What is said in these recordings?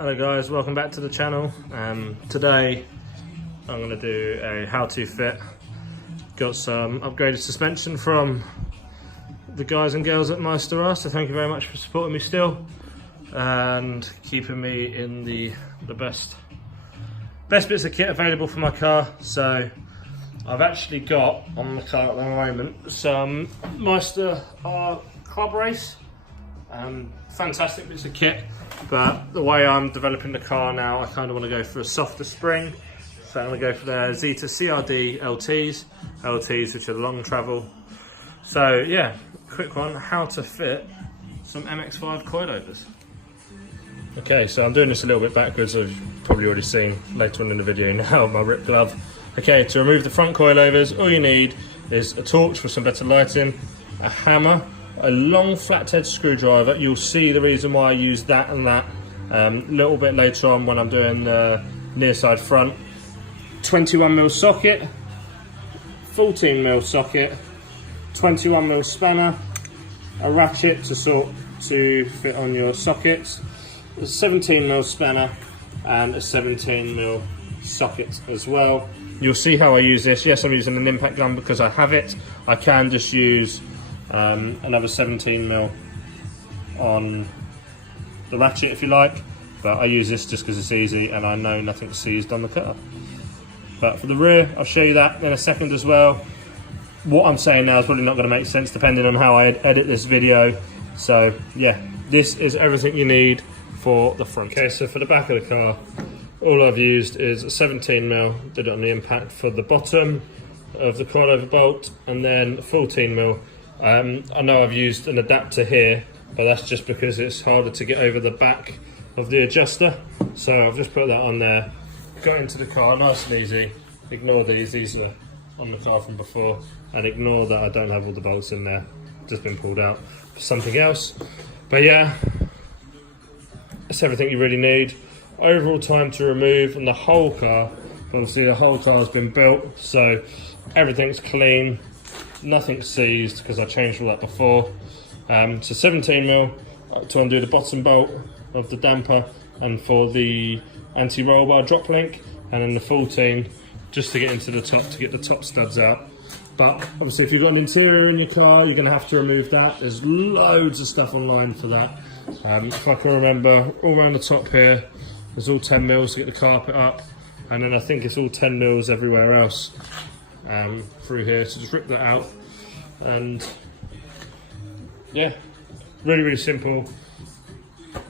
Hello guys, welcome back to the channel. Today I'm going to do a how to fit. Got some upgraded suspension from the guys and girls at Miata, so thank you very much for supporting me still and keeping me in the best bits of kit available for my car. So I've actually got on the car at the moment some Miata club race. Fantastic bits of kit, but the way I'm developing the car now, I kind of want to go for a softer spring. So I'm going to go for the Zeta CRD LTs, which are long travel. So yeah, quick one, how to fit some MX5 coilovers. Okay, so I'm doing this a little bit backwards, as you've probably already seen later on in the video now, my rip glove. Okay, to remove the front coilovers, all you need is a torch for some better lighting, a hammer, a long flathead screwdriver. You'll see the reason why I use that and that a little bit later on when I'm doing the near side front. 21mm socket, 14mm socket, 21mm spanner, a ratchet to fit on your sockets, a 17mm spanner and a 17mm socket as well. You'll see how I use this. Yes, I'm using an impact gun because I have it. I can just use another 17mm on the ratchet if you like, but I use this just because it's easy and I know nothing's seized on the car. But for the rear, I'll show you that in a second as well. What I'm saying now is probably not going to make sense depending on how I edit this video. So yeah, this is everything you need for the front. Okay, so for the back of the car, all I've used is a 17mm, did it on the impact for the bottom of the coilover bolt, and then 14mm. I know I've used an adapter here, but that's just because it's harder to get over the back of the adjuster. So I've just put that on there, got into the car nice and easy. Ignore these were on the car from before, and ignore that I don't have all the bolts in there, just been pulled out for something else. But yeah, that's everything you really need. Overall time to remove on the whole car, obviously the whole car has been built, so everything's clean. Nothing seized because I changed all that before. So 17mm to undo the bottom bolt of the damper and for the anti-roll bar drop link, and then the 14 just to get into the top, to get the top studs out. But obviously if you've got an interior in your car, you're going to have to remove that. There's loads of stuff online for that. If I can remember, all around the top here, there's all 10mm to get the carpet up, and then I think it's all 10mm everywhere else. Through here, so just rip that out, and yeah, really simple.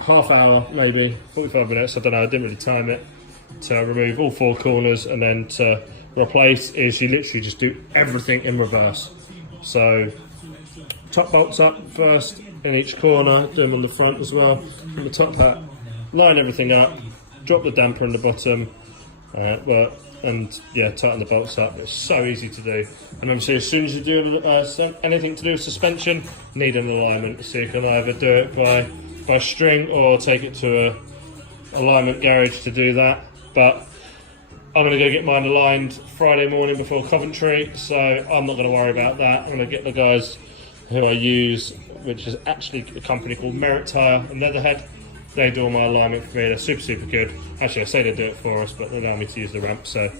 Half hour, maybe 45 minutes, I don't know, I didn't really time it, to remove all four corners, and then to replace is you literally just do everything in reverse. So top bolts up first in each corner, do them on the front as well, from the top hat, line everything up, drop the damper in the bottom, and yeah, tighten the bolts up. It's so easy to do. And obviously as soon as you do anything to do with suspension, need an alignment, so you can either do it by string or take it to a alignment garage to do that. But I'm going to go get mine aligned Friday morning before Coventry, so I'm not going to worry about that. I'm going to get the guys who I use, which is actually a company called Merit Tyre in Leatherhead. They do all my alignment for me. They're super good. Actually, I say they do it for us, but they allow me to use the ramp. So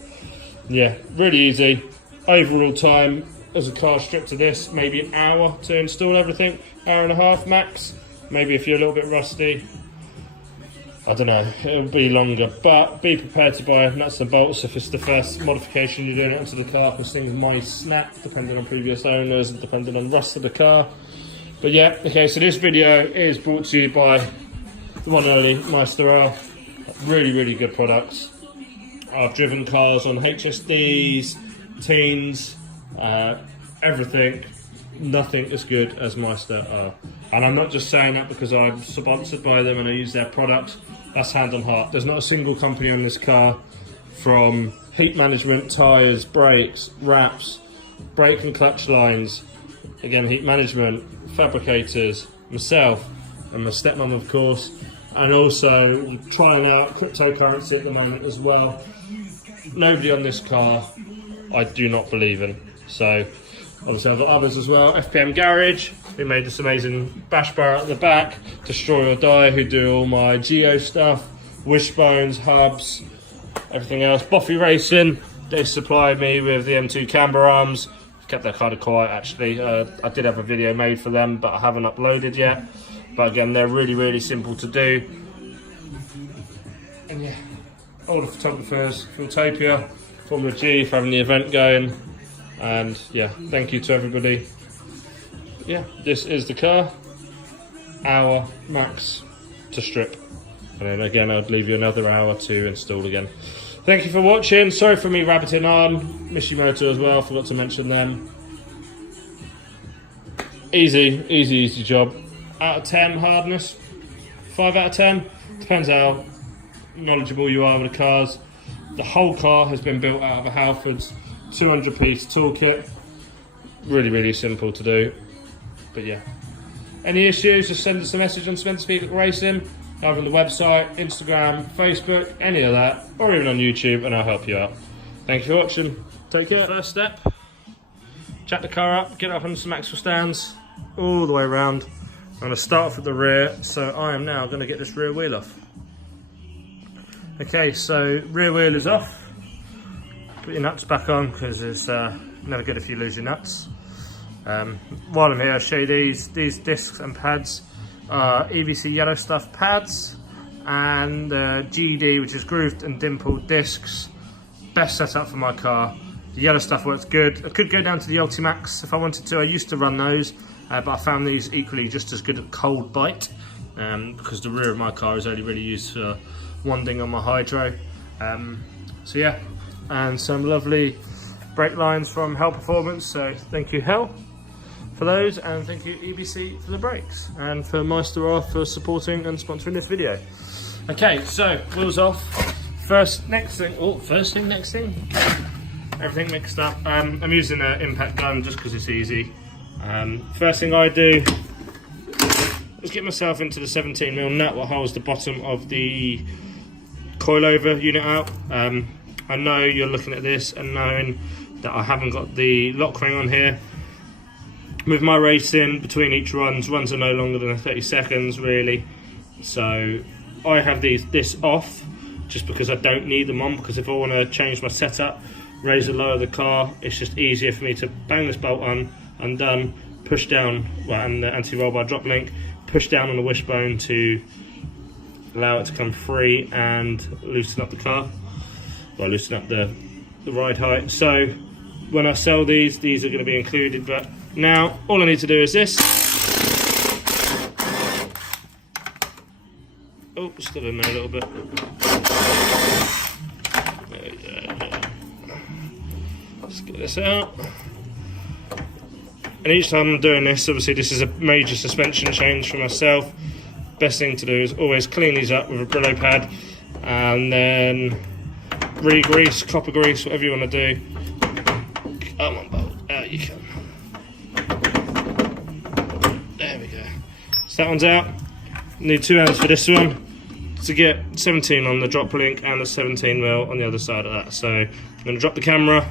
yeah, really easy. Overall time as a car stripped to this, maybe an hour to install everything, hour and a half max. Maybe if you're a little bit rusty, I don't know, it'll be longer, but be prepared to buy nuts and bolts if it's the first modification you're doing it onto the car, because things might snap depending on previous owners and depending on the rust of the car. But yeah, okay, so this video is brought to you by the one and only Miata. Really good products. I've driven cars on HSDs, teens, everything. Nothing as good as Miata. And I'm not just saying that because I'm sponsored by them and I use their products. That's hand on heart. There's not a single company on this car, from heat management, tyres, brakes, wraps, brake and clutch lines, again heat management, fabricators, myself and my stepmom of course, and also trying out cryptocurrency at the moment as well. Nobody on this car I do not believe in. So obviously I've got others as well. FPM Garage, who made this amazing bash bar at the back, Destroy or Die, who do all my geo stuff, wishbones, hubs, everything else. Boffy Racing, they supplied me with the M2 camber arms. Kept that kind of quiet actually. I did have a video made for them, but I haven't uploaded yet. But again, they're really simple to do. And yeah, all the photographers, Philtopia, Formula G for having the event going. And yeah, thank you to everybody. Yeah, this is the car. Hour max to strip. And then again, I'd leave you another hour to install again. Thank you for watching. Sorry for me rabbiting on. Miata as well, forgot to mention them. Easy job. Out of 10 hardness, 5 out of 10. Depends how knowledgeable you are with the cars. The whole car has been built out of a Halfords 200-piece toolkit. Really simple to do. But yeah. Any issues, just send us a message on Spencer Speed Racing. Either on the website, Instagram, Facebook, any of that, or even on YouTube, and I'll help you out. Thank you for watching. Take care. First step, jack the car up, get up on some axle stands, all the way around. I'm going to start off at the rear, so I am now going to get this rear wheel off. Okay, so rear wheel is off. Put your nuts back on, because it's never good if you lose your nuts. While I'm here, I'll show you these discs and pads. EBC yellow stuff pads and GD, which is grooved and dimpled discs. Best setup for my car. The yellow stuff works good. I could go down to the Ultimax if I wanted to. I used to run those, but I found these equally just as good at cold bite, because the rear of my car is only really used for wanding on my hydro. So yeah, and some lovely brake lines from Hell Performance, so thank you Hell for those, and thank you EBC for the brakes, and for Meister R for supporting and sponsoring this video. Okay, so wheels off. First thing, next thing. Everything mixed up. I'm using an impact gun just because it's easy. First thing I do is get myself into the 17mm nut what holds the bottom of the coilover unit out. I know you're looking at this and knowing that I haven't got the lock ring on here. With my racing, between each runs are no longer than 30 seconds really, so I have this off just because I don't need them on, because if I want to change my setup, raise or lower the car, it's just easier for me to bang this bolt on, undone, push down, and the anti-roll bar drop link, push down on the wishbone to allow it to come free and loosen up the car, well, loosen up the ride height. So when I sell these are going to be included, but now all I need to do is this. Oh, still in there a little bit. There we go. Let's get this out. And each time I'm doing this, obviously this is a major suspension change for myself. Best thing to do is always clean these up with a Brillo pad, and then re-grease, copper grease, whatever you want to do. Come on, bolt, out you come. There we go. So that one's out. Need 2 hands for this one to get 17 on the drop link and the 17mm on the other side of that. So I'm going to drop the camera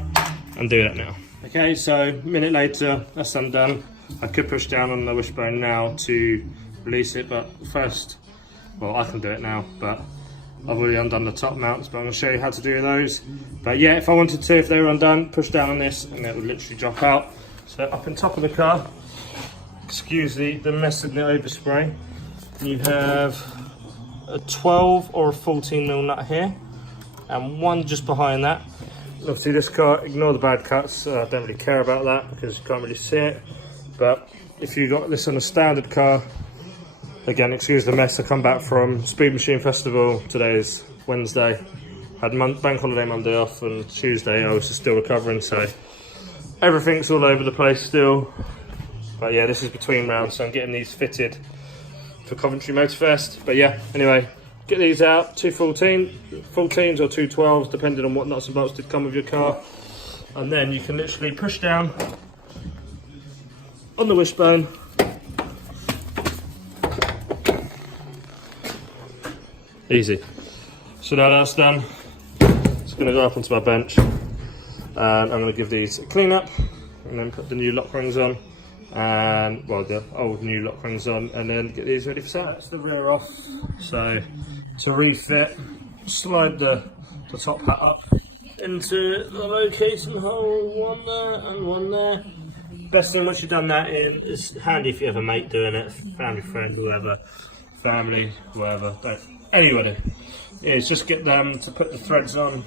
and do that now. Okay, so a minute later, that's undone. I could push down on the wishbone now to release it, but first, well, I can do it now, but I've already undone the top mounts, but I'm going to show you how to do those. But yeah, if I wanted to, if they were undone, push down on this and it would literally drop out. So up on top of the car, excuse the mess of the overspray, you have a 12 or a 14mm nut here, and one just behind that. Obviously this car, ignore the bad cuts, I don't really care about that because you can't really see it. But if you got this on a standard car, again, excuse the mess, I come back from Speed Machine Festival, today is Wednesday, had bank holiday Monday off, and Tuesday I was just still recovering, so everything's all over the place still. But yeah, this is between rounds, so I'm getting these fitted for Coventry Motorfest. But yeah, anyway, get these out, 214s or 212s, depending on what nuts and bolts did come with your car. And then you can literally push down on the wishbone. Easy. So now that's done, it's going to go up onto my bench, and I'm going to give these a clean up, and then put the new lock rings on, and well, the old new lock rings on, and then get these ready for sale. That's the rear off, so to refit, slide the top hat up into the locating hole, one there and one there. Best thing once you've done that is handy if you have a mate doing it, family, friend, whoever, family, whoever, anybody. Is just get them to put the threads on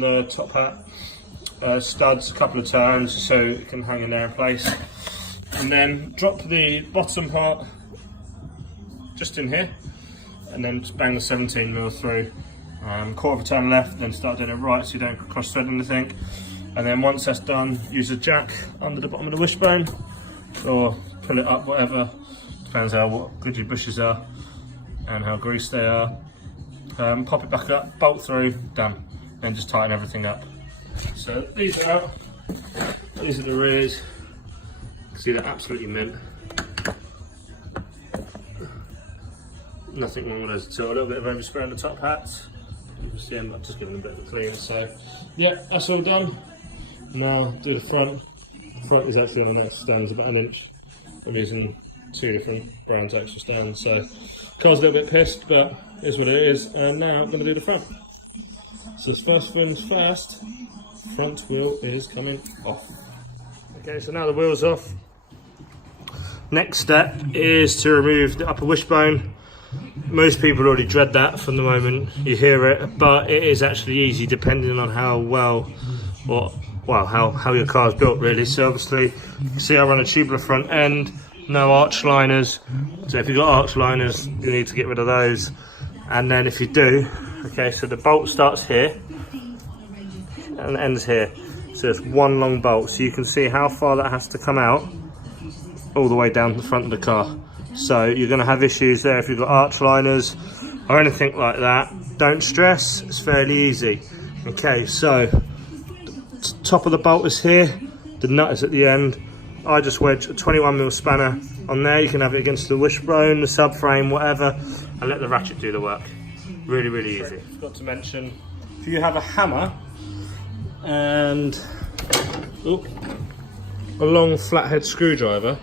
the top hat studs a couple of times so it can hang in there in place, and then drop the bottom part just in here, and then just bang the 17mm through. Quarter of a turn left, then start doing it right so you don't cross thread anything. And then once that's done, use a jack under the bottom of the wishbone, or pull it up, whatever. Depends what good your bushes are and how greased they are. Pop it back up, bolt through, done. Then just tighten everything up. So these are out. These are the rears. You can see they're absolutely mint. Nothing wrong with those at all. A little bit of overspray on the top hats. You can see I'm just giving them a bit of a clean. So yeah, that's all done. Now do the front. The front is actually on an extra stand, it's about an inch. I'm using 2 different brands extra stands. So car's a little bit pissed, but is what it is. And now I'm going to do the front. So this first thing's first. Front wheel is coming off. Okay, so now the wheel's off. Next step is to remove the upper wishbone. Most people already dread that from the moment you hear it, but it is actually easy depending on how well, or well, how your car is built really. So obviously, you can see I run a tubular front end, no arch liners. So if you've got arch liners, you need to get rid of those. And then if you do, okay, so the bolt starts here and ends here. So it's one long bolt. So you can see how far that has to come out all the way down the front of the car. So you're going to have issues there if you've got arch liners or anything like that. Don't stress, it's fairly easy. Okay, so the top of the bolt is here, the nut is at the end. I just wedge a 21mm spanner on there. You can have it against the wishbone, the subframe, whatever, and let the ratchet do the work. Really, really easy. Forgot to mention, if you have a hammer and a long flathead screwdriver,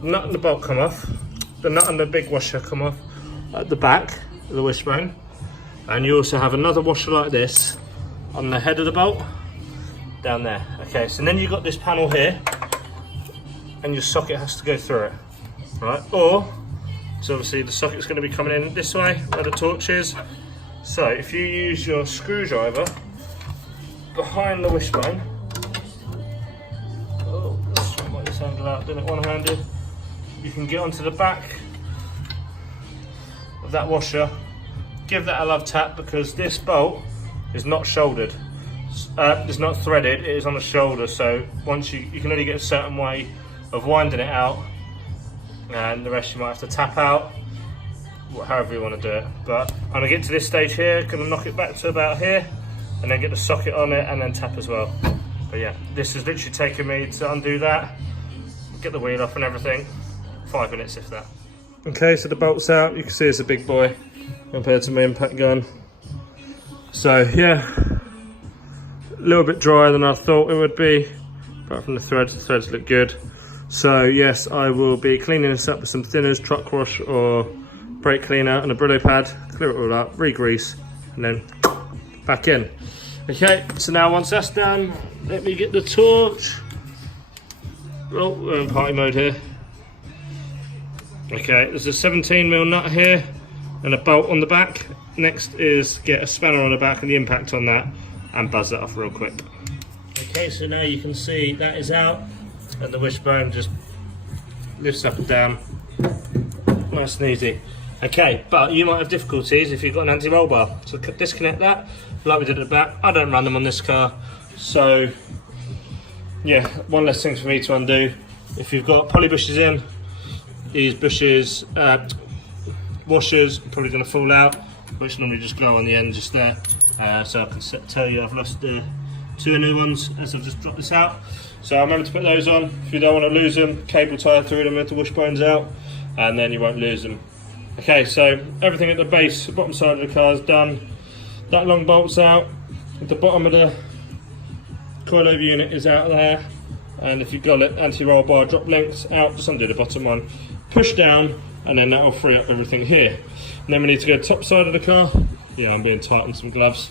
the nut and the bolt come off, the nut and the big washer come off at the back of the wishbone, and you also have another washer like this on the head of the bolt down there. Okay, so then you've got this panel here and your socket has to go through it, right? Or, so obviously the socket's going to be coming in this way where the torch is. So if you use your screwdriver behind the wishbone, let's try and work this angle out, doing it one-handed. You can get onto the back of that washer, give that a love tap, because this bolt is not shouldered, it's not threaded, it is on a shoulder. So once you can only get a certain way of winding it out, and the rest you might have to tap out, however you want to do it. But I'm going to get to this stage here, going to knock it back to about here, and then get the socket on it and then tap as well. But yeah, this has literally taken me to undo that, get the wheel off and everything, 5 minutes if that. Okay, so the bolt's out. You can see it's a big boy compared to my impact gun. So yeah, a little bit drier than I thought it would be, apart from the threads look good. So yes, I will be cleaning this up with some thinners, truck wash or brake cleaner and a Brillo pad, clear it all up, re-grease, and then back in. Okay, so now once that's done, let me get the torch. Oh, we're in party mode here. Okay, there's a 17mm nut here and a bolt on the back. Next is get a spanner on the back and the impact on that and buzz that off real quick. Okay, so now you can see that is out and the wishbone just lifts up and down, nice and easy. Okay, but you might have difficulties if you've got an anti-roll bar. So disconnect that, like we did at the back. I don't run them on this car, so yeah, one less thing for me to undo. If you've got poly bushes in, these bushes, washers are probably going to fall out, which normally just glow on the end just there. So I can tell you I've lost 2 new ones as I've just dropped this out. So I remember to put those on. If you don't want to lose them, cable tie through them with the wishbones out, and then you won't lose them. Okay, so everything at the base, the bottom side of the car is done. That long bolt's out. At the bottom of the coilover unit is out there. And if you've got it, anti-roll bar drop links out, just undo the bottom one. Push down, and then that will free up everything here. And then we need to go top side of the car. Yeah, I'm being tight on some gloves.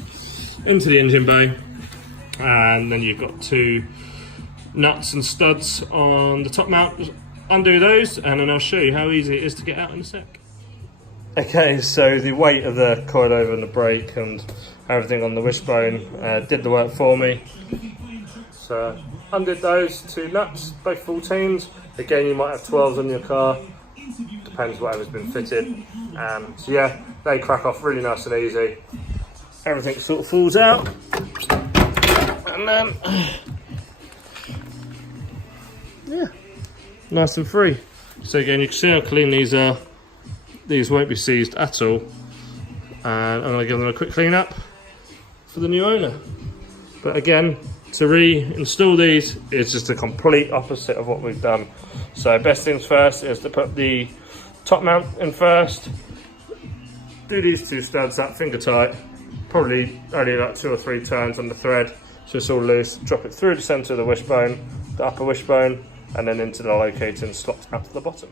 Into the engine bay. And then you've got 2 nuts and studs on the top mount. Undo those, and then I'll show you how easy it is to get out in a sec. Okay, so the weight of the coilover and the brake and everything on the wishbone did the work for me. So undid those 2 nuts, both 14s. Again, you might have 12s on your car, depends whatever's been fitted. So yeah, they crack off really nice and easy. Everything sort of falls out, and then yeah, nice and free. So again, you can see how clean these are. These won't be seized at all, and I'm going to give them a quick clean up for the new owner. But again, to reinstall these is just the complete opposite of what we've done. So best things first is to put the top mount in first, do these 2 studs up finger tight, probably only about 2 or 3 turns on the thread so it's all loose, drop it through the centre of the wishbone, the upper wishbone, and then into the locating slot at the bottom.